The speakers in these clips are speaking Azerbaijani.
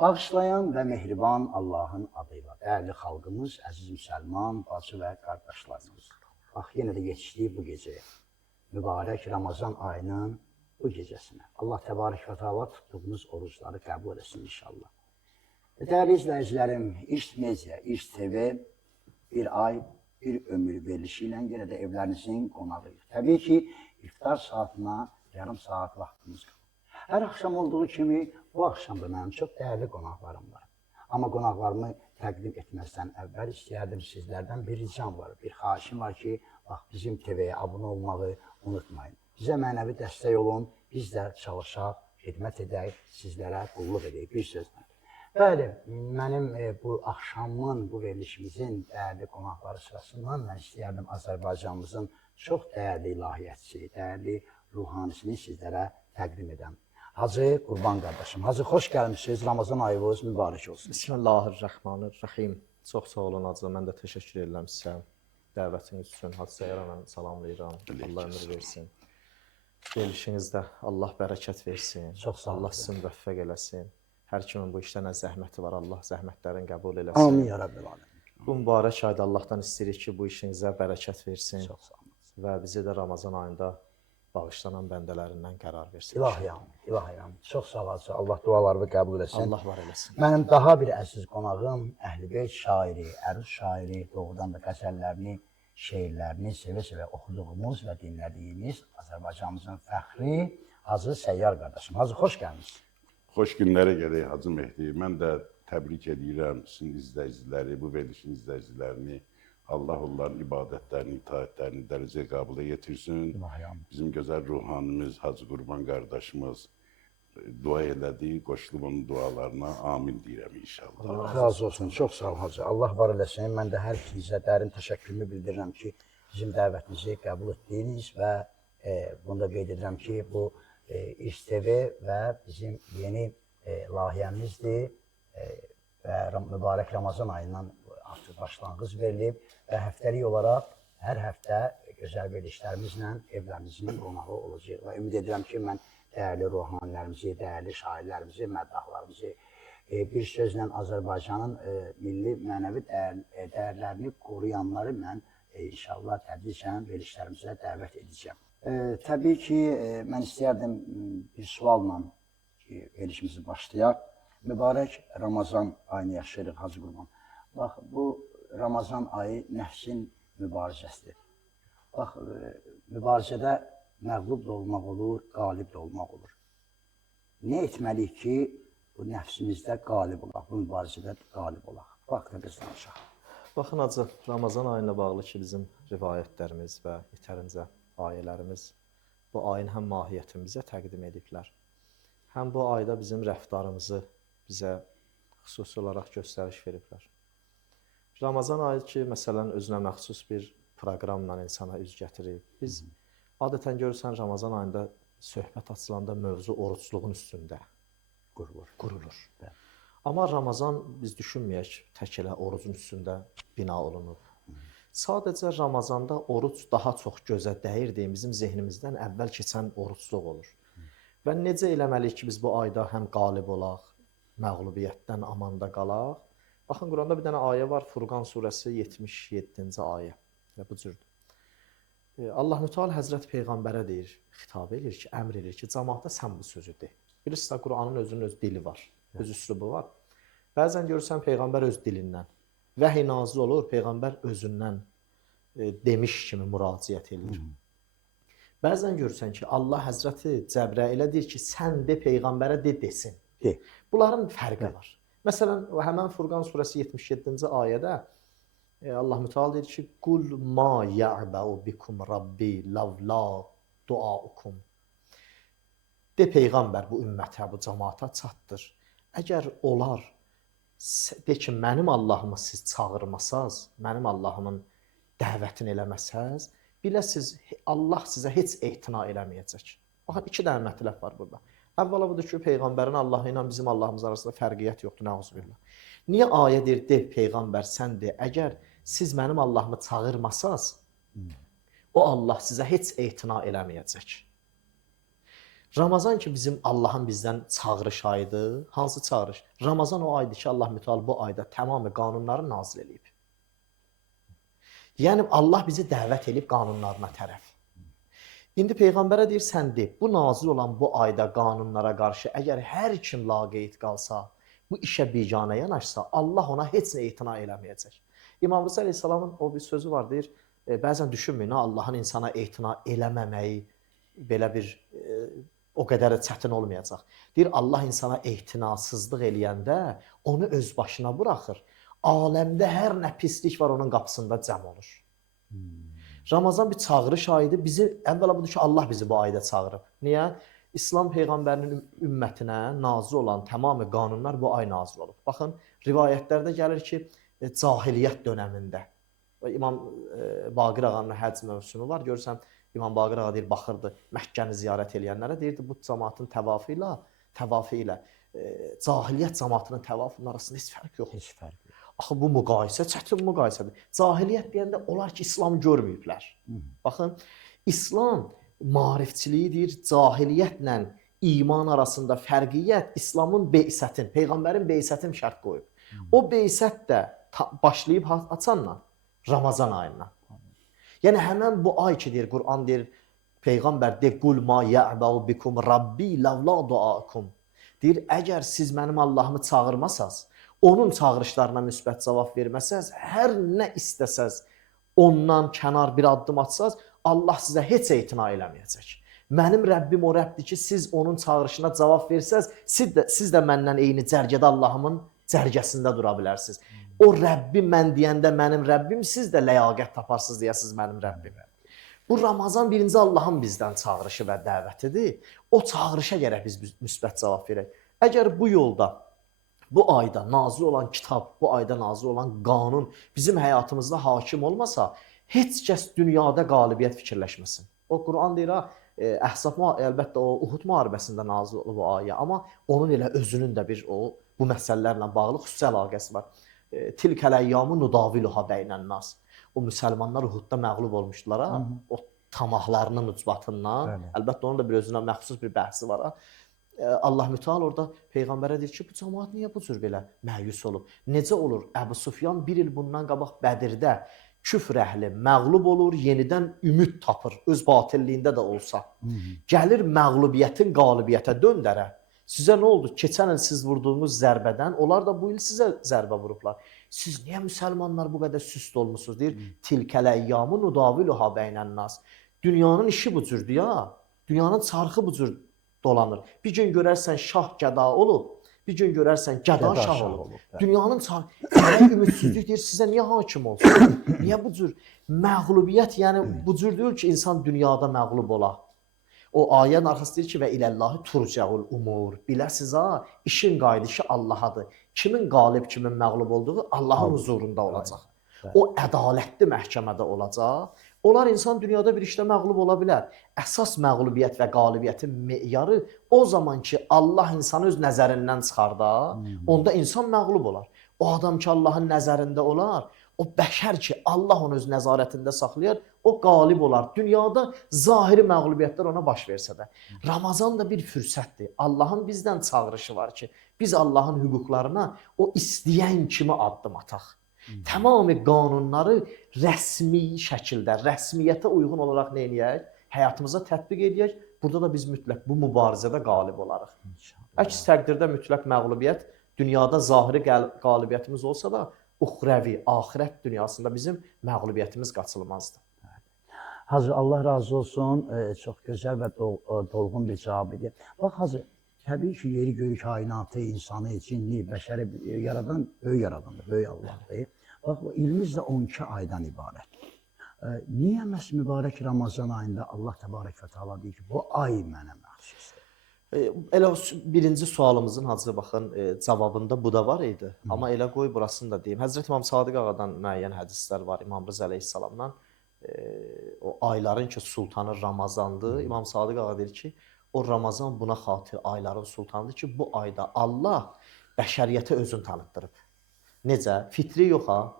Bağışlayan və mehriban Allahın adıyla. Dəyərli xalqımız, əziz müsəlman, bacı və qardaşlarımız. Bax, yenə də yetişdik bu gecəyə. Mübarək Ramazan ayının bu gecəsinə. Allah təbarək və təala tutduğunuz orucları qəbul etsin inşallah. Dəyərli izləyicilərim, İRT Media, İRT TV bir ay, bir ömür verilişi ilə yenə də evlərinizin qonağıyıq. Təbii ki, iftar saatına yarım saat vaxtımız qalır. Hər axşam olduğu kimi bu axşam da mənim çox dəyərli qonaqlarım var. Amma qonaqlarımı təqdim etməzdən əvvəl istəyərdim sizlərdən bir ricam var, bir xahişim var ki, bax bizim TV-yə abunə olmağı unutmayın. Bizə mənəvi dəstək olun, biz də çalışaq, xidmət edək, sizlərə qulluq edək, bir sözlə. Bəli, mənim bu axşamın, bu verilişimizin dəyərli qonaqları sırasından mən istəyərdim Azərbaycanımızın çox dəyərli ilahiyyətçisi, dəyərli ruhanisini sizlərə təqdim edəm. Hacı Qurban qardaşım. Hacı, xoş gəlmişsiniz. Ramazan ayınız mübarək olsun. Bismillahirrahmanirrahim. Çox sağ olun Hacı. Mən də təşəkkür edirəm sizə. Dəvətiniz üçün Hacı Səyərə salamlayıram. Allah ömür versin. Verilişinizdə Allah bərəkət versin. Çox sağ olun. Allah sizin müvəffəq eləsin. Hər kimin bu işdə nə zəhməti var, Allah zəhmətlərini qəbul eləsin. Amin ya Rabbil aləmin. Bu mübarək ayda Allahdan istəyirik ki, bu işinizə bərəkət versin. Çox sağ olun. Və bizi də Ramazan ayında bağışlanan bəndələrindən qərar versin. İlahiyam, ilahiyam. Çox sağ olun. Allah dualarını qəbul etsin. Allah var eləsin. Mənim daha bir əziz qonağım Əhlibeyt şairi, əruz şairi, doğrudan da qəzəllərini, şeirlərini sevə-sevə oxuduğumuz və dinlədiyimiz Azərbaycanımızın fəxri Hacı Səyyar qardaşım. Hacı, xoş gəlmişsiniz. Xoş günlərə gələk Hacı Mehdi. Mən də təbrik edirəm sizin izləyiciləri, bu verilişin izləyicilərini. Allah onların ibadətlərini, itaətlərini dərəcəyə qəbul yetirsin. İlahiyam. Bizim gözəl ruhanimiz Hacı Qurban qardaşımız dua elədi, qoşulub onun dualarına amin deyirəm inşallah. Allah razı olsun. Çox sağ olun Hacı. Allah var eləsin. Mən də hər ikinizə dərin təşəkkürümü bildirirəm ki, bizim dəvətimizi qəbul etdiniz və bunu da qeyd edirəm ki, bu İRT TV və bizim yeni layihəmizdir və mübarək Ramazan ayından artıq başlanğıc verilib və həftəlik olaraq hər həftə gözəl verilişlərimizlə evlərimizin qonağı olacaq və ümid edirəm ki, mən dəyərli ruhanilərimizi, dəyərli şairlərimizi, məddahlarımızı bir sözlə Azərbaycanın milli mənəvi dəyərlərini qoruyanları mən inşallah tədricən verilişlərimizə dəvət edəcəm. Təbii ki, mən istəyərdim bir sualla verilişimizi başlayaq. Mübarək Ramazan ayını yaşayırıq Hacı Qurban. Bax, bu Ramazan ayı nəfsin mübarizəsidir. Bax, mübarizədə məğlub da olmaq olur, qalib də olmaq olur. Nə etməliyik ki, bu nəfsimizdə qalib olaq, bu mübarizədə qalib olaq? Bax, da biz danışaq. Baxın Hacı, Ramazan ayına bağlı ki, bizim rivayətlərimiz və yetərincə ayələrimiz bu ayın həm mahiyyətini bizə təqdim ediblər, həm bu ayda bizim rəftarımızı bizə xüsusi olaraq göstəriş veriblər. Ramazan ayı ki, məsələn, özünə məxsus bir proqramla insana üz gətirib. Biz adətən görürsən, Ramazan ayında söhbət açılanda mövzu orucluğun üstündə qurulur. Amma Ramazan biz düşünməyək tək elə orucun üstündə bina olunub. Sadəcə Ramazanda oruc daha çox gözə dəyir deyə bizim zehnimizdən əvvəl keçən orucluq olur. Və necə eləməliyik ki, biz bu ayda həm qalib olaq, məğlubiyyətdən amanda qalaq. Baxın, Quranda bir dənə ayə var, Furqan surəsi 77-ci ayə. Bu cürdür. Allah Müteala Həzrət Peyğəmbərə deyir, xitab edir ki, əmr edir ki, cəmaata sən bu sözü de. Bilirsiniz, Quranın özünün öz dili var, öz üslubu var. Bəzən görürsən, Peyğəmbər öz dilindən, vəhiy nazil olur, Peyğəmbər özündən demiş kimi müraciət edir. Bəzən görürsən ki, Allah Həzrəti Cəbrailə deyir ki, sən de Peyğəmbərə de desin. Bunların fərqi var. Məsələn, həmən Furqan surəsi 77-ci ayədə Allah Müteala deyir ki, Qul ma ya'bəu bikum rabbi lavla duaukum. De Peyğəmbər bu ümmətə, bu cəmaata çatdır. Əgər olar, de ki, mənim Allahımı siz çağırmasaz, mənim Allahımın dəvətini eləməsəz, biləsiz, Allah sizə heç ehtina eləməyəcək. Baxın, iki dənə mətləb var burada. Əvvəla budur ki, Peyğəmbərin Allahı ilə bizim Allahımız arasında fərqiyyət yoxdur, nəuzubillah. Niyə ayə deyir, de Peyğəmbər sən de, əgər siz mənim Allahımı çağırmasaz, o Allah sizə heç ehtina eləməyəcək. Ramazan ki bizim Allahın bizdən çağırış ayıdır. Hansı çağırış? Ramazan o aydır ki Allah Müteala bu ayda tamamı qanunları nazil edib. Yəni Allah bizi dəvət edib qanunlarına tərəf. İndi Peyğəmbərə deyir, sən de, bu nazil olan bu ayda qanunlara qarşı əgər hər kim laqeyd qalsa, bu işə biganə yanaşsa, Allah ona heç nə etina eləməyəcək. İmam Rıza Aleyhisselamın o bir sözü var, deyir, bəzən düşünməyin, Allahın insana etina eləməməyi belə bir o qədər də çətin olmayacaq. Deyir, Allah insana ehtinasızlıq eləyəndə onu öz başına buraxır. Aləmdə hər nə pislik var onun qapısında cəm olur. Ramazan bir çağırış ayıdır. Bizi əvvəla budur ki, Allah bizi bu ayda çağırıb. Niyə? İslam peyğəmbərinin ümmətinə nazil olan tamamı qanunlar bu ay nazil olub. Baxın, rivayətlərdə gəlir ki, cahiliyyət dönəmində İmam Baqir ağanın həcc mövsümü var. Görürsən, İmam Baqir ağa deyir, baxırdı Məkkəni ziyarət edənlərə, deyirdi bu cəmaatın təvafı ilə cahiliyyət cəmaatının təvafının arasında heç fərq yox. Heç fərq yox. Axı bu müqayisə çətin müqayisədir. Cahiliyyət deyəndə onlar ki, İslam görməyiblər. Baxın, İslam maarifçiliyidir, cahiliyyətlə iman arasında fərqiyyət İslamın beysətin, Peyğəmbərin beysətin şərt qoyub. O beysət də başlayıb açanla Ramazan ayından. Yəni həmən bu ay ki, deyir, Qur'an deyir, Peyğəmbər deyir, qul ma ya'ba'u bikum rabbi lavla duakum. Deyir, əgər siz mənim Allahımı çağırmasaz, onun çağırışlarına müsbət cavab verməsəz, hər nə istəsəz, ondan kənar bir addım atsaz, Allah sizə heç etina eləməyəcək. Mənim Rəbbim o Rəbbdir ki, siz onun çağırışına cavab versəz, siz də məndən eyni cərgədə Allahımın cərgəsində dura bilərsiniz. O Rəbbim mən deyəndə mənim Rəbbim, siz də ləyaqət taparsınız deyəsiniz mənim Rəbbimə. Bu Ramazan birinci Allahın bizdən çağırışı və dəvətidir. O çağırışa gərək biz müsbət cavab verək. Əgər bu yolda, bu ayda nazil olan kitab, bu ayda nazil olan qanun bizim həyatımızda hakim olmasa, heç kəs dünyada qalibiyyət fikirləşməsin. O Quran deyir, Əhzab əlbəttə o Uhud müharibəsində nazil olub o ayə, amma onun elə özünün də bir bu məsələlərlə bağlı xüsusi əlaqəsi var. Tilkəl-əyyamı nudaviluha beynən nas. O müsəlmanlar Uhudda məğlub olmuşdular, o tamahlarının ucbatından. Əlbəttə onun da bir özünə məxsus bir bəhsi var. Allah Müteala orada Peyğəmbərə deyir ki, bu cəmaat niyə bu cür belə məyus olub? Necə olur? Əbu Sufyan bir il bundan qabaq Bədirdə küfr əhli məğlub olur, yenidən ümid tapır, öz batilliyində də olsa. Gəlir məğlubiyyətin qalibiyyətə döndərə. Sizə nə oldu? Keçən il siz vurduğunuz zərbədən, onlar da bu il sizə zərbə vurublar. Siz niyə müsəlmanlar bu qədər süst olmusunuz? Deyir, tilkəl-əyyamı nudaviluha beynən nas. Dünyanın işi bu cürdür ya. Dünyanın çarxı bu cür dolanır. Bir gün görərsən şah gəda olub, bir gün görərsən gəda şah olub. Dünyanın çarxı, ümidsizlik deyir, sizə niyə hakim olsun? Niyə bu cür? Məğlubiyyət, yəni bu cür deyil ki, insan dünyada məğlub ola. O ayənin arxası deyir ki, və iləllahi turcəul umur. Biləsiz ha, işin qaydışı Allahadır. Kimin qalib, kimin məğlub olduğu Allahın huzurunda olacaq. O ədalətli məhkəmədə olacaq. Onlar insan dünyada bir işdə məğlub ola bilər. Əsas məğlubiyyət və qalibiyyətin meyarı o zaman ki, Allah insanı öz nəzərindən çıxarda, onda insan məğlub olar. O adam ki, Allahın nəzərində olar, o bəşər ki, Allah onu öz nəzarətində saxlayar, o qalib olar. Dünyada zahiri məğlubiyyətlər ona baş versə də. Ramazan da bir fürsətdir. Allahın bizdən çağırışı var ki, biz Allahın hüquqlarına o istəyən kimi addım ataq. Tamamı qanunları rəsmi şəkildə, rəsmiyyətə uyğun olaraq nə edək? Həyatımıza tətbiq edək. Burada da biz mütləq bu mübarizədə qalib olarıq. Əks təqdirdə mütləq məğlubiyyət, dünyada zahiri qalibiyyətimiz olsa da, uxrəvi, axirət dünyasında bizim məğlubiyyətimiz qaçılmazdır. Hacı, Allah razı olsun. Çox gözəl və dolğun bir cavab idi. Bax, Hacı, təbii ki, yeri göyü kainatı, insanı, cinni, bəşəri yaradan, böyük yaradandır, böyük Allahdır. Bax, ilimiz də 12 aydan ibarət. Niyə məhz mübarək Ramazan ayında Allah təbarək və teala deyir ki, bu ay mənə məxsusdur? Elə birinci sualımızın Hacı baxın cavabında bu da var idi. Amma elə qoy burasını da deyim. Həzrət İmam Sadiq ağadan müəyyən hədislər var İmam Rıza əleyhissalamdan. O ayların ki sultanı Ramazandır. İmam Sadiq ağa deyir ki, o Ramazan buna xatir ayların sultanıdır ki, bu ayda Allah bəşəriyyətə özünü tanıtdırıb. Necə? Fitri yox ha.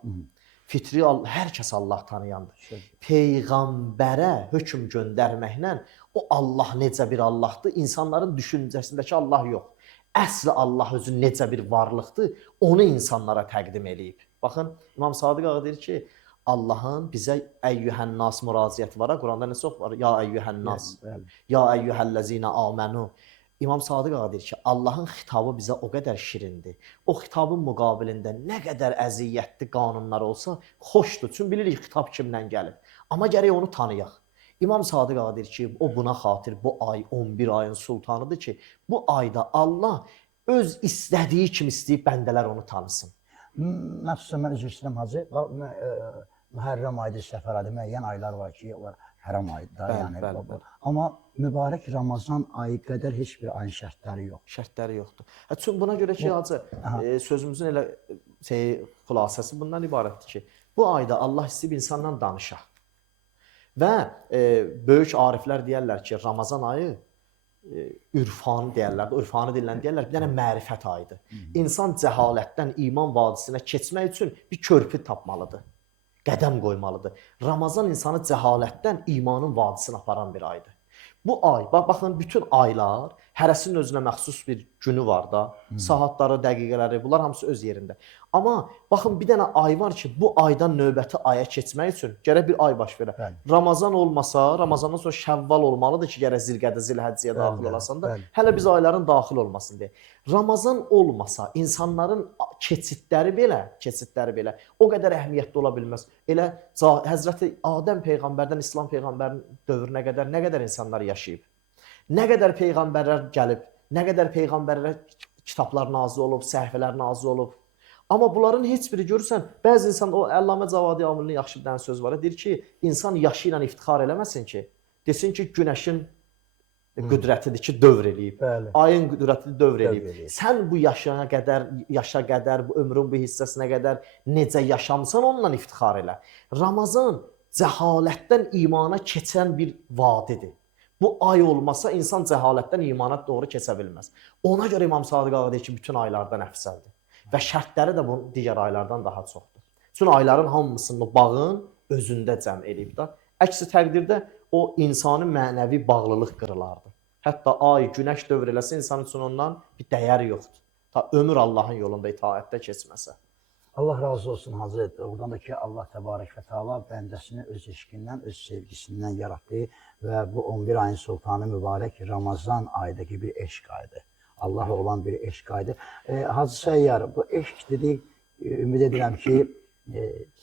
Fitri hər kəs Allah tanıyandır. Peyğəmbərə hökm göndərməklə O Allah necə bir Allahdır? İnsanların düşüncəsindəki Allah yox. Əsl Allah özü necə bir varlıqdır? Onu insanlara təqdim eləyib. Baxın, İmam Sadiq ağa deyir ki, Allahın bizə əyyuhənnas müraciəti var. Quranda nə çox var? Ya əyyuhənnas, Bəli. ya əyyuhəlləzinə amənu. İmam Sadiq ağa deyir ki, Allahın xitabı bizə o qədər şirindir. O xitabın müqabilində nə qədər əziyyətli qanunlar olsa, xoşdur. Çünki bilirik xitab kimdən gəlib. Amma gərək onu tanıyaq. İmam Sadiq ağa deyir ki, o buna xatir bu ay 11 ayın sultanıdır ki, bu ayda Allah öz istədiyi kimi istəyib bəndələr onu tanısın. Məxsusən mən üzr istəyirəm hacı. Mühərrəm ayıdır, Səfər ayıdır, müəyyən aylar var ki, onlar hərəm ayıdır. Bəli, bəli, bəli. Amma mübarək Ramazan ayı qədər heç bir ayın şərtləri yox. Şərtləri yoxdur. Çünki buna görə ki, hacı, sözümüzün elə xülasəsi bundan ibarətdir ki, bu ayda Allah istəyib insanla danışaq. Və böyük ariflər deyərlər ki, Ramazan ayı ürfani deyərlər, ürfani dillə deyərlər, bir dənə mərifət ayıdır. İnsan cəhalətdən iman vadisinə keçmək üçün bir körpü tapmalıdır, qədəm qoymalıdır. Ramazan insanı cəhalətdən imanın vadisinə aparan bir aydır. Bu ay, baxın, bütün aylar hərəsinin özünə məxsus bir günü var da, saatları, dəqiqələri, bunlar hamısı öz yerində. Amma baxın, bir dənə ay var ki, bu aydan növbəti aya keçmək üçün gərək bir ay baş verə. Ramazan olmasa, Ramazandan sonra Şəvval olmalıdır ki, gərək Zilqədə, Zilhəcciyə daxil olasan da, hələ biz ayların daxil olmasın deyə. Ramazan olmasa, insanların keçidləri belə o qədər əhəmiyyətli ola bilməz. Elə Həzrəti Adəm Peyğəmbərdən İslam Peyğəmbərin dövrünə qədər nə qədər insanlar yaşayıb, nə qədər Peyğəmbərlər gəlib, nə qədər Peyğəmbərlərə kitablar nazil olub, səhifələr nazil olub. Amma bunların heç biri görürsən, bəzi insan, o Əllamə Cavadi Amilinin yaxşı bir dənə söz var, deyir ki, insan yaşı ilə iftixar eləməsin ki, desin ki, günəşin qüdrətidir ki, dövr eləyib. Ayın qüdrəti dövr eləyib. Sən bu yaşa qədər, bu ömrün bu hissəsinə qədər necə yaşamsan, onunla iftixar elə. Ramazan cəhalətdən imana keçən bir vadidir. Bu ay olmasa insan cəhalətdən imana doğru keçə bilməz. Ona görə İmam Sadiq ağa deyir ki, bütün aylardan əfsəldir. Və şərtləri də bu digər aylardan daha çoxdur. Çünki ayların hamısını bağın özündə cəm eləyib də. Əksi təqdirdə o insani mənəvi bağlılıq qırılardı. Hətta ay, günəş dövr eləsə insan üçün ondan bir dəyər yoxdur. Ta ömür Allahın yolunda itaətdə keçməsə. Allah razı olsun Hazret. Oradan da ki Allah Təbarək və Teala bəndəsini öz eşqindən, öz sevgisindən yaratdı və bu 11 ayın sultanı mübarək Ramazan ayındakı bir eşq ayıdır. Allah olan bir eşq ayıdır. Hacı Səyyar, bu eşq dedik, ümid edirəm ki,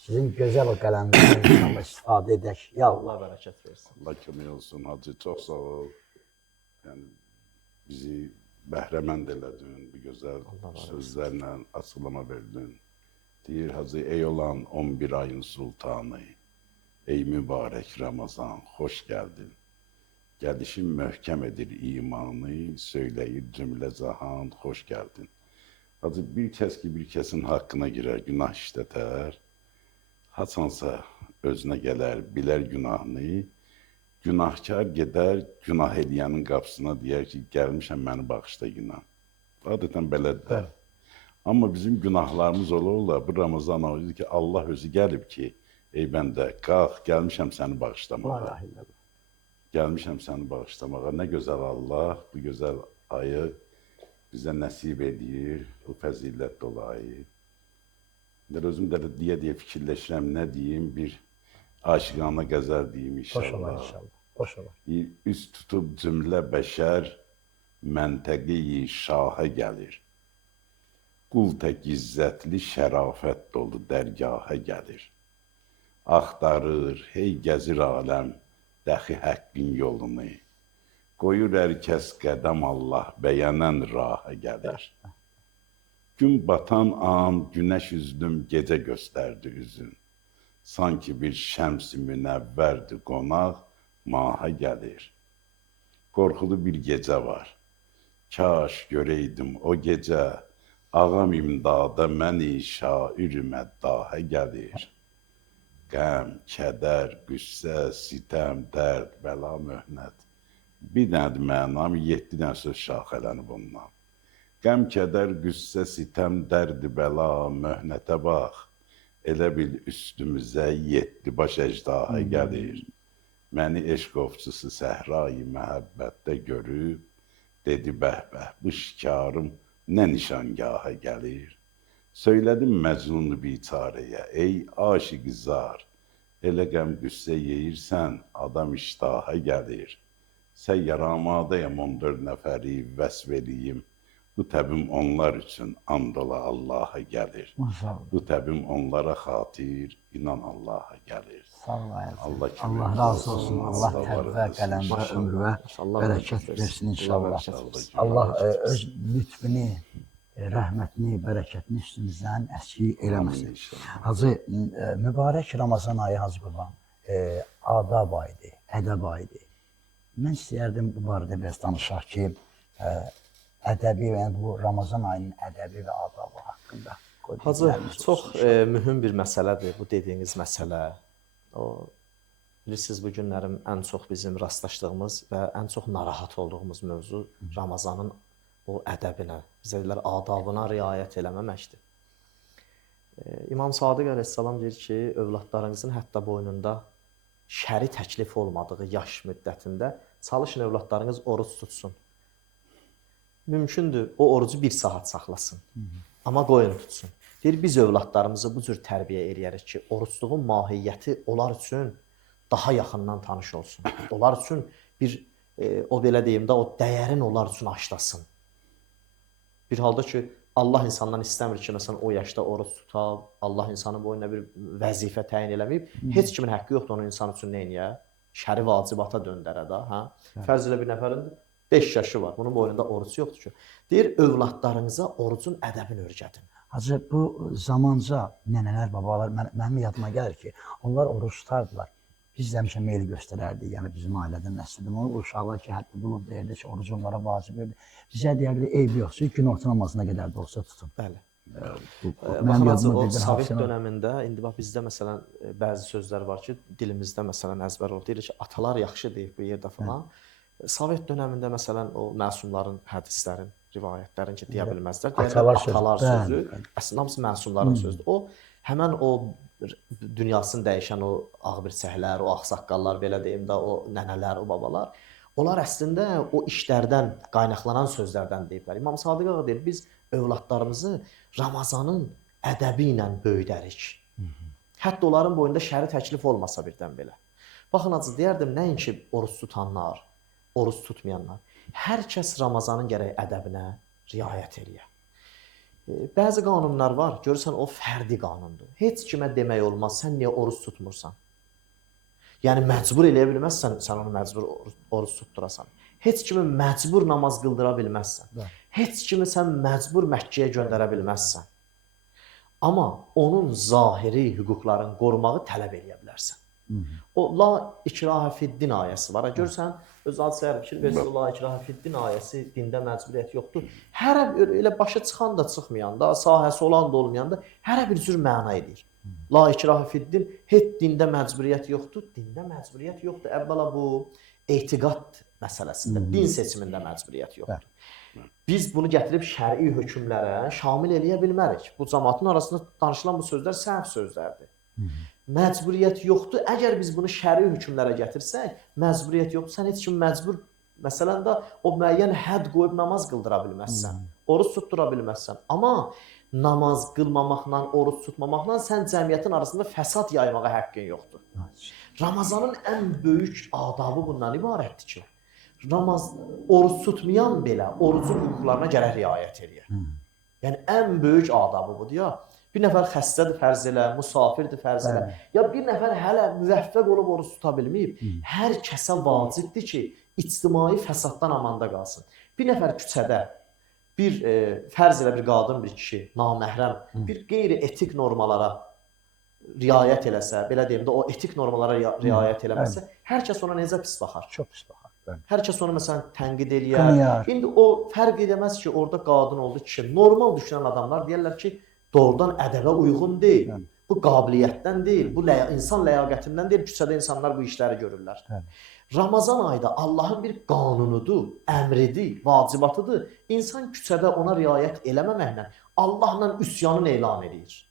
sizin gözəl o qələminizdən istifadə edək. Ya Allah bərəkət versin. Allah kömək olsun Hacı, çox sağ ol. Yəni, bizi bəhrəmənd elədin, bir gözəl sözlərlə açıqlama verdin. Deyir Hacı, ey olan 11 ayın sultanı, ey mübarək Ramazan, xoş gəldin. Gəlişin möhkəm edir imanı, söyləyir cümlə cahan, xoş gəldin. Hacı, bir kəs ki, bir kəsin haqqına girər, günah işlətər, haçansa özünə gələr, bilər günahını, günahkar gedər, günah eləyənin qapısına deyər ki, gəlmişəm, məni bağışla günah. Adətən belədir. Amma bizim günahlarımız olur, bu Ramazan ayıdır ki, Allah özü gəlib ki, ey bəndə, qalx, gəlmişəm səni bağışlamağa. Gəlmişəm səni bağışlamağa. Nə gözəl Allah bu gözəl ayı bizə nəsib edir, bu fəzilət dolu ayı. Özüm də deyə fikirləşirəm, nə deyim, bir aşiqanə qəzəl deyim inşallah. Xoş olar inşallah, xoş olar. Üst tutub cümlə bəşər, məntəqi-i şahə gəlir. Qul tək izzətli şərafət dolu dərgahə gəlir. Axtarır, hey gəzir aləm, dəxi həqqin yolunu, qoyur hər kəs qədəm Allah bəyənən rahə gəlir. Gün batan an günəş üzdüm, gecə göstərdi üzün. Sanki bir şəms-i münəvvərdi qonaq, mahə gəlir. Qorxulu bir gecə var, kaş görəydim o gecə, ağam imdada məni şair məddahə gəlir. Qəm, kədər, qüssə, sitəm, dərd, bəla, möhnət. Bir dənədir mənam, 7 dənə söz şaxələnib ondan. Qəm, kədər, qüssə, sitəm, dərd, bəla, möhnətə bax. Elə bil üstümüzə 7 baş əjdahə gəlir. məni eşq ovçusu səhrayı məhəbbətdə görüb, dedi bəh-bəh, bu şikarım nə nişangaha gəlir. Söylədim Məcnun biçarəyə, ey aşiqi zar, elə qəm qüssə yeyirsən, adam iştaha gəlir. Səyyaramadəyəm 14 nəfəri vəsf eləyim, bu təbim onlar üçün and ola Allaha gəlir. Maşallah. Bu təbim onlara xatir, inan Allaha gəlir. Sağ ol Ayaz. Allah Allah razı olsun. Allah təvvə, qələmə, ömür və Allah bərəkət bərəkət versin versin. inşallah. Allah bərəkət versin. Allah öz lütfünü, rəhmətini, bərəkətini üstümüzdən əski eləməsin. Hacı, mübarək Ramazan ayı Hacı Qurban, adab ayıdır, ədəb ayıdır. Mən istəyərdim bu barədə biraz danışaq ki, ədəbi və bu Ramazan ayının ədəbi və adabı haqqında. Hacı, çox mühüm bir məsələdir bu dediyiniz məsələ. O, bilirsiniz, bu günlərim ən çox bizim rastlaşdığımız və ən çox narahat olduğumuz mövzu Ramazanın o ədəbinə, bizə deyirlər, adabına riayət eləməməkdir. İmam Sadiq əleyhissalam deyir ki, övladlarınızın hətta boynunda şəri təklif olmadığı yaş müddətində çalışın övladlarınız oruç tutsun. Mümkündür, o orucu 1 saat saxlasın. Amma qoyun tutsun. Deyir, biz övladlarımızı bu cür tərbiyə eləyərik ki, orucluğun mahiyyəti onlar üçün daha yaxından tanış olsun. Onlar üçün bir, o belə deyim də, o dəyərin onlar üçün aşlasın. Bir halda ki, Allah insandan istəmir ki, məsələn, o yaşda oruç tutab, Allah insanın boynuna bir vəzifə təyin eləməyib, heç kimin haqqı yoxdur onu insan üçün neynəyə? Şəri vacibata döndərə də, hə? Fərz elə bir nəfərin 5 yaşı var, bunun boynunda oruç yoxdur ki. Deyir, övladlarınıza orucun ədəbini öyrədin. Hacı, bu zamanca nənələr, babalar, mənim yadıma gəlir ki, onlar oruç tutardılar. Biz də həmişə meyil göstərərdik, yəni bizim ailədən nəsildim. O uşaqlar ki, həddi bulub deyirdi ki, orucu onlara vacib edir. Bizə deyərdi, eyb yoxsa, günorta namazına qədər də olsa tutun. Bəli. Mənim Baxın, yadıma o deyirdi, Sovet hafizə- dönəmində, indi bax bizdə məsələn bəzi sözlər var ki, dilimizdə məsələn əzbər olub, deyir ki, atalar yaxşı deyib bu yerdə falan. Sovet dönəmində məsələn o məsumların hədislərin, rivayətlərin ki, deyə bilməzlər. Atalar sözü. Atalar Bəli, sözü, əslində hamısı məsumların sözüdür. O həmən o dünyasını dəyişən o ağbirçəklər, o ağsaqqallar, belə deyim də, o nənələr, o babalar, onlar əslində o işlərdən qaynaqlanan sözlərdən deyiblər. İmam Sadiq ağa deyir, biz övladlarımızı Ramazanın ədəbi ilə böyüdərik. Hətta onların boyunda şəri təklif olmasa birdən belə. Baxın, acı deyərdim, nəinki oruç tutanlar, oruç tutmayanlar. Hər kəs Ramazanın gərək ədəbinə riayət eləyə. Bəzi qanunlar var, görürsən o fərdi qanundur. Heç kimə demək olmaz, sən niyə oruç tutmursan? Yəni məcbur eləyə bilməzsən, sən onu məcbur oruç tutdurasan. Heç kimi məcbur namaz qıldıra bilməzsən. Heç kimi sən məcbur Məkkəyə göndərə bilməzsən. Amma onun zahiri hüquqlarını qorumağı tələb eləyə bilərsən. O la ikrahə fiddin ayəsi var. Görürsən, öz hadisəyə fikir versin, la ikrahə fiddin ayəsi dində məcburiyyət yoxdur. Hərə elə başa çıxan da, çıxmayan da, sahəsi olan da, olmayan da hərə bir cür məna edir. La ikrahə fiddin, heç dində məcburiyyət yoxdur. Dində məcburiyyət yoxdur. Əvvəla bu etiqad məsələsində, din seçimində məcburiyyət yoxdur. Biz bunu gətirib şəri hökmlərə şamil eləyə bilmərik. Bu cəmaatın arasında danışılan bu sözlər səhv sözlərdir. Məcburiyyət yoxdur. Əgər biz bunu şəri hökmlərə gətirsək, məcburiyyət yoxdur. Sən heç kim məcbur, məsələn də o müəyyən hədd qoyub namaz qıldıra bilməzsən. Oruç tutdura bilməzsən. Amma namaz qılmamaqla, oruç tutmamaqla sən cəmiyyətin arasında fəsad yaymağa haqqın yoxdur. Ramazanın ən böyük adabı bundan ibarətdir ki, oruç tutmayan belə orucun hüquqlarına gərək riayət edir. Yəni ən böyük adabı budur ya. Bir nəfər xəstədir fərz elə, musafirdir fərz elə. Ya bir nəfər hələ müvəffəq olub oruç tuta bilməyib. Hər kəsə vacibdir ki, ictimai fəsaddan amanda qalsın. Bir nəfər küçədə bir fərz elə bir qadın, bir kişi, naməhrəm, bir qeyri-etik normalara riayət eləsə, belə deyim də, o etik normalara riayət eləməsə, hər kəs ona necə pis baxar? Çox pis baxar. Hər kəs onu məsələn tənqid eləyər. İndi o fərq edəməz ki, orada qadın oldu, kişi. Normal düşünən adamlar deyərlər ki, doğrudan ədəbə uyğun deyil. Bu qabiliyyətdən deyil, bu insan ləyaqətindən deyil. Küçədə insanlar bu işləri görürlər. Ramazan ayda Allahın bir qanunudur, əmridir, vacibatıdır. İnsan küçədə ona riayət eləməməklə Allahla üsyanını elan edir.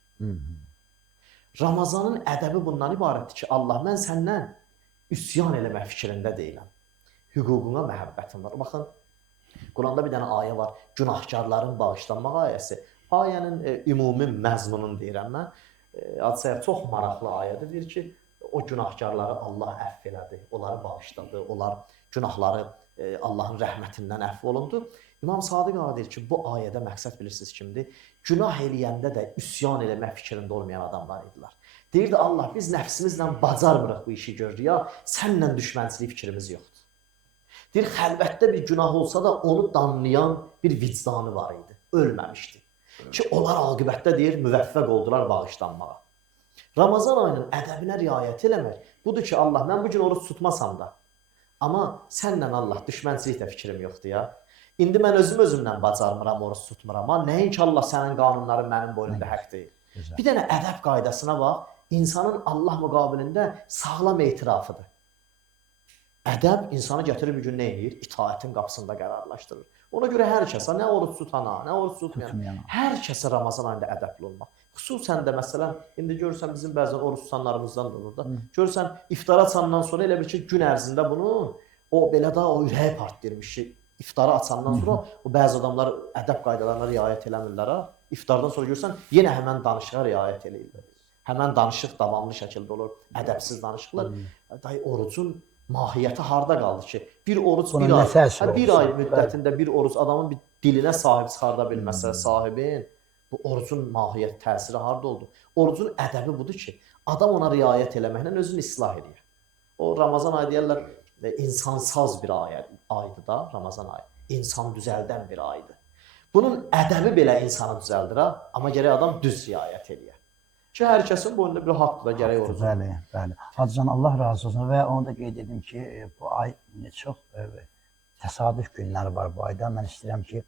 Ramazanın ədəbi bundan ibarətdir ki, Allah, mən səndən üsyan eləmək fikrində deyiləm. Hüququna məhəbbətim var. Baxın, Quranda bir dənə ayə var, günahkarların bağışlanmaq ayəsi. Ayənin ümumi məzmununu deyirəm mən. Hadisə çox maraqlı ayədir. Deyir ki, o günahkarları Allah əfv elədi, onları bağışladı, onlar günahları Allahın rəhmətindən əfv olundu. İmam Sadiq ağa deyir ki, bu ayədə məqsəd bilirsiniz kimdir? Günah eləyəndə də üsyan eləmək fikrində olmayan adamlar idilər. Deyirdi Allah, biz nəfsimizlə bacarmırıq bu işi görürük ya, sənlə düşmənçilik fikrimiz yoxdur. Deyir, xəlvətdə bir günah olsa da onu danlayan bir vicdanı var idi, ölməmişdi. Ki, onlar aqibətdə deyir, müvəffəq oldular bağışlanmağa. Ramazan ayının ədəbinə riayət eləmək, budur ki, Allah, mən bugün oruç tutmasam da, amma sənlə Allah, düşmənçilik də fikrim yoxdur ya. İndi mən özümdən bacarmıram, oruç tutmuram, amma nəinki Allah sənin qanunların mənim boynumda haqq deyil. Bir dənə ədəb qaydasına bax, insanın Allah müqabilində sağlam etirafıdır. Ədəb insanı gətirir bir gün nə edir? İtaətin qapısında qərarlaşdırır. Ona görə hər kəsə, nə oruç tutana, nə oruç tutmayana, hər kəsə Ramazan ayında ədəbli olmaq. Xüsusən də məsələn, indi görürsən bizim bəzən oruç tutanlarımızdan da olur da. Görürsən iftara açandan sonra elə bir ki, gün ərzində bunu o belə daha o ürəyi partlayırmış ki, iftarı açandan sonra o bəzi adamlar ədəb qaydalarına riayət eləmirlər ha. İftardan sonra görürsən yenə həmən danışığa riayət eləyirlər. Həmən danışıq davamlı şəkildə olur, ədəbsiz danışıqlar. Dayı orucun mahiyyəti harda qaldı ki? Bir oruc bir ay müddətində bir oruc adamın bir dilinə sahib çıxarda bilməsə sahibin, bu orucun mahiyyət təsiri harda oldu? Orucun ədəbi budur ki, adam ona riayət eləməklə özünü islah edir. O Ramazan ayı deyərlər, insansaz bir aydır da Ramazan ayı. İnsan düzəldən bir aydır. Bunun ədəbi belə insanı düzəldir ha, amma gərək adam düz riayət edir. Ki, hər kəsin boyunda bir haqqdır da gərək oruc. Bəli, bəli. Hacıcan, Allah razı olsun və onu da qeyd edim ki, bu ay çox təsadüf günləri var bu ayda. Mən istəyirəm ki,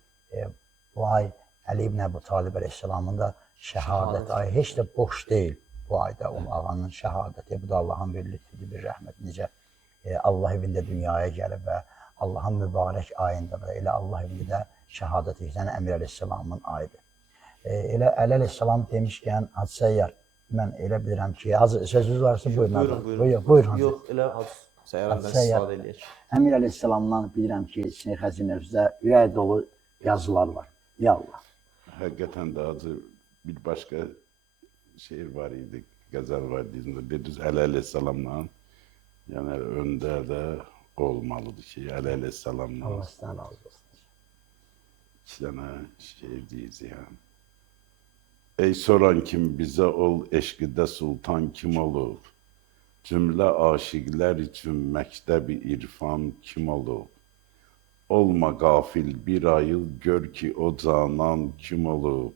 bu ay Əli ibn Əbu Talib əleyhissalamın da şəhadət ayı heç də boş deyil bu ayda. O ağanın şəhadəti, bu da Allahın bir lütfüdür, bir rəhmət. Necə Allah evində dünyaya gəlib və Allahın mübarək ayında da elə Allah evində də şəhadət edən Əmir əleyhissalamın ayıdır. Elə Əli əleyhissalam demişkən, Hacı Səyyar, mən elə bilirəm ki, sözünüz varsa buyurun. Buyurun. Yox, elə Hacı Səyyardan istifadə edək. Əmir əleyhissalamdan bilirəm ki, Şeyx Həzinəvzdə ürək dolu yazılar var. Ya Allah. Həqiqətən də Hacı bir başqa şeir var idi, qəzəl var idi. Dediniz Əli əleyhissalamla, yəni öndə də olmalıdır ki, Əli əleyhissalamla. Allah sizdən razı olsun. İki dənə şeir deyəcəyəm. Ey soran kim bizə ol, eşqidə sultan kim olub? Cümlə aşiqlər üçün məktəbi irfan kim olub? Olma qafil bir ayıl, gör ki o canan kim olub?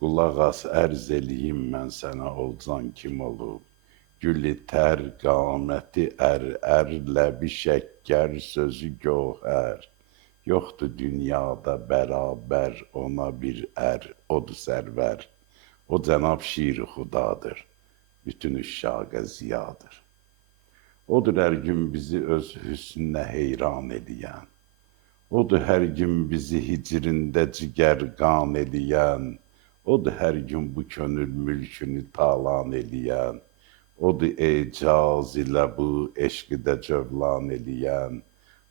Qulaq as, ərz eləyim mən sənə o can kim olub? Gülü tər, qaməti ər, ləbi şəkkər, sözü gövhər. Yoxdur dünyada bərabər ona bir ər, odur sərvər. O cənab şir-i xudadır, bütün üşşaqa ziyadır. Odur hər gün bizi öz hüsnünə heyran eləyən. Odur hər gün bizi hicrində cigər qan eləyən. Odur hər gün bu könül mülkünü talan eləyən. Odur ecaz ilə bu eşqidə cövlan eləyən.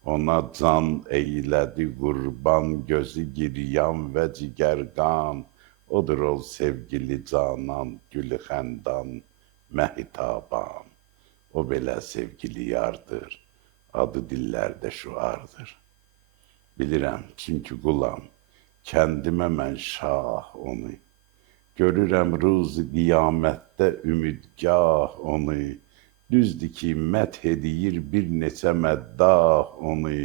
Ona can eylədi qurban, gözü giryan və cigər qan. Odur ol sevgili canan, gülü xəndan, məhitaban. O belə sevgili yardır, adı dillərdə şüardır. Bilirəm, çünki qulam, kəndimə mən şah onu. Görürəm ruzu qiyamətdə ümidgah onu. Düzdür ki, məth edir bir neçə məddah onu.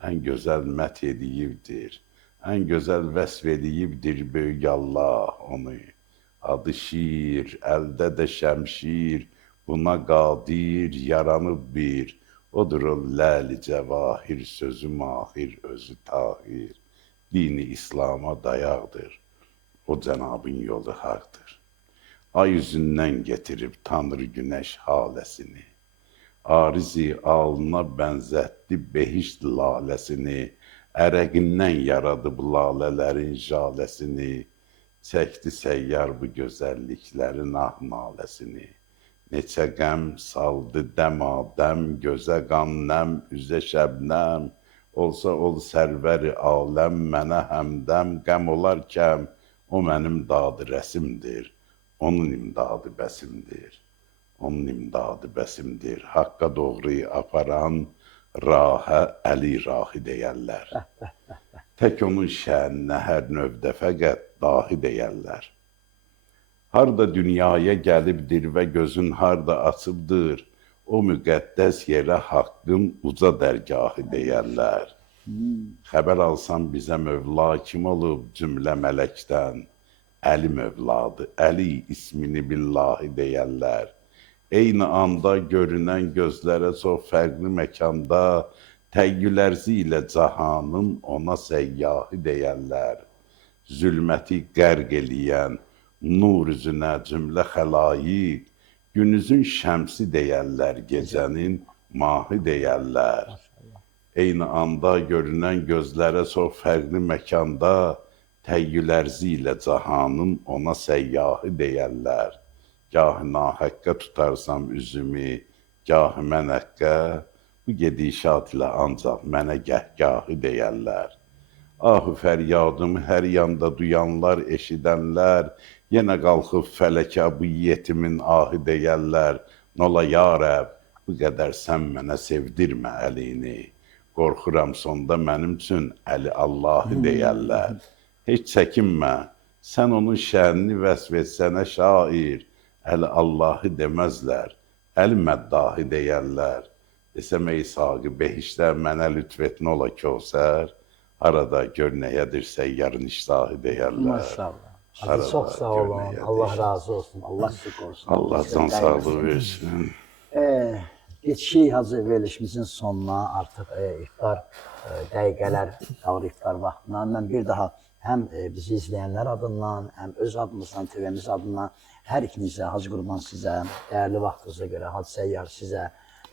Ən gözəl məth edibdir, ən gözəl vəsf edibdir böyük Allah onu. Adı şir, əldə də şəmşir, buna qadir, yaranıb bir. Odur o ləli cəvahir, sözü mahir, özü tahir. Dini İslam'a dayaqdır, o Cənabın yolu haqdır. Ay üzündən getirib Tanrı günəş haləsini. Arizi alına bənzətdi behişt laləsini. Ərəqindən yaradıb lalələrin jaləsini. Çəkdi səyyar bu gözəlliklərin ah naləsini. Neçə qəm saldı dəmadəm, gözə qan nəm, üzə şəbnəm. Olsa ol sərvəri aləm, mənə həmdəm, qəm olarkəm, o mənim dadı rəsimdir, onun imdadı bəsimdir. Onun imdadı bəsimdir. Haqqa doğru aparan rahə Əli rahi deyərlər. Tək onun şəninə hər növdə fəqət dahi deyərlər. Harda dünyaya gəlibdir və gözün harda açıbdır, o müqəddəs yerə haqqın uca dərgahı deyərlər. Xəbər alsam bizə Mövla kim olub cümlə mələkdən, Əli Mövladır, Əli ismini billahi deyərlər. Eyni anda görünən gözlərə çox fərqli məkanda, təyyülərzi ilə cahanın ona səyyahı deyərlər. Zülməti qərq eləyən, nur üzünə cümlə xəlayiq, günüzün şəmsi deyərlər, gecənin mahı deyərlər. Eyni anda görünən gözlərə çox fərqli məkanda, təyyülərzi ilə cahanın ona səyyahı deyərlər. Gah nahəqqə tutarsam üzümü, gah mən həqqə, bu gedişat ilə ancaq mənə gəhgahı deyərlər. Ahı fəryadımı hər yanda duyanlar, eşidənlər, yenə qalxıb fələkə bu yetimin ahı deyərlər. Nola ya Rəb, bu qədər sən mənə sevdirmə əlini, qorxuram sonda mənim üçün Əli Allahı deyərlər. Heç çəkinmə, sən onun şənini vəsf etsənə şair, Əli Allahı deməzlər, Əli Məddahi deyərlər. Desəm ey saqi behişdə mənə lütf et nola Kəvsər, arada gör nəyədir səyyarın iştahı deyərlər. Maşallah. Hacı çox sağ olun. Allah razı olsun. Allah sizi qorusun. Allah can sağlığı versin. Geçişik Hacı verilişimizin sonuna artıq iftar dəqiqələr qalır iftar vaxtına. Mən bir daha həm bizi izləyənlər adından, həm öz adımızdan, TV'miz adından hər ikinizə, Hacı Qurban sizə, dəyərli vaxtınıza görə, Hacı Səyyar sizə,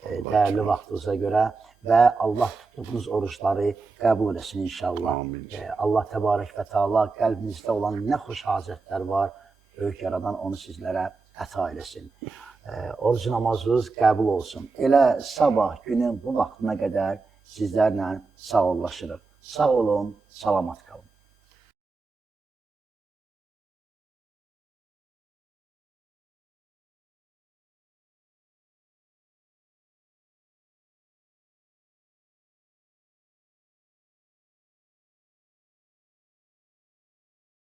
dəyərli vaxtınıza görə və Allah tutduğunuz oruçları qəbul etsin inşallah. Amin. Allah təbarək və Teala qəlbinizdə olan nə xoş hacətlər var, böyük yaradan onu sizlərə əta eləsin. Oruc namazınız qəbul olsun. Elə sabah günün bu vaxtına qədər sizlərlə sağollaşırıq. Sağ olun, salamat qalın.